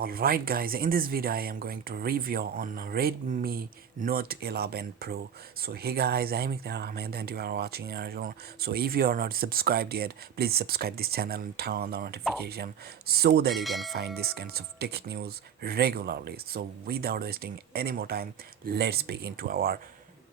Alright guys, in this video I am going to review on Redmi Note 11 Pro. So hey guys, I am Ikhtier Ahmed and you are watching ARZONE. So if you are not subscribed yet, please subscribe this channel and turn on the notification so that you can find this kinds of tech news regularly. So without wasting any more time, let's begin to our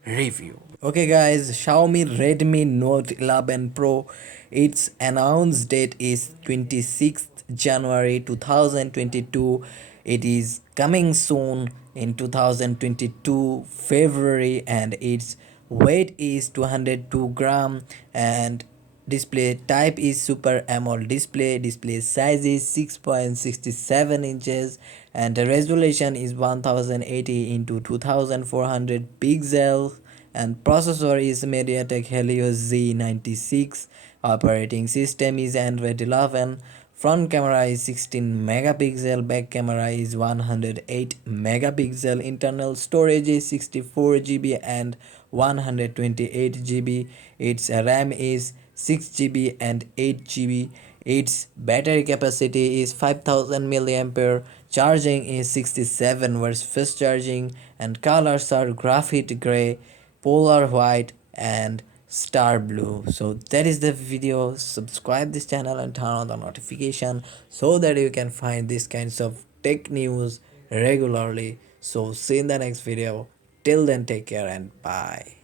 review. Okay guys, Xiaomi Redmi Note 11 Pro, its announced date is 26th January 2022. It is coming soon in 2022 February, and its weight is 202 gram, and display type is Super AMOLED display size is 6.67 inches, and the resolution is 1080 into 2400 pixels, and processor is MediaTek Helios Z96, operating system is Android 11, front camera is 16 megapixel, back camera is 108 megapixel, internal storage is 64 GB and 128 GB, its RAM is 6 GB and 8 GB. Its battery capacity is 5000 milliampere. Charging is 67 watts fast charging, and colors are graphite gray, polar white, and star blue. So that is the video. Subscribe this channel and turn on the notification so that you can find these kinds of tech news regularly. So see you in the next video. Till then, take care and bye.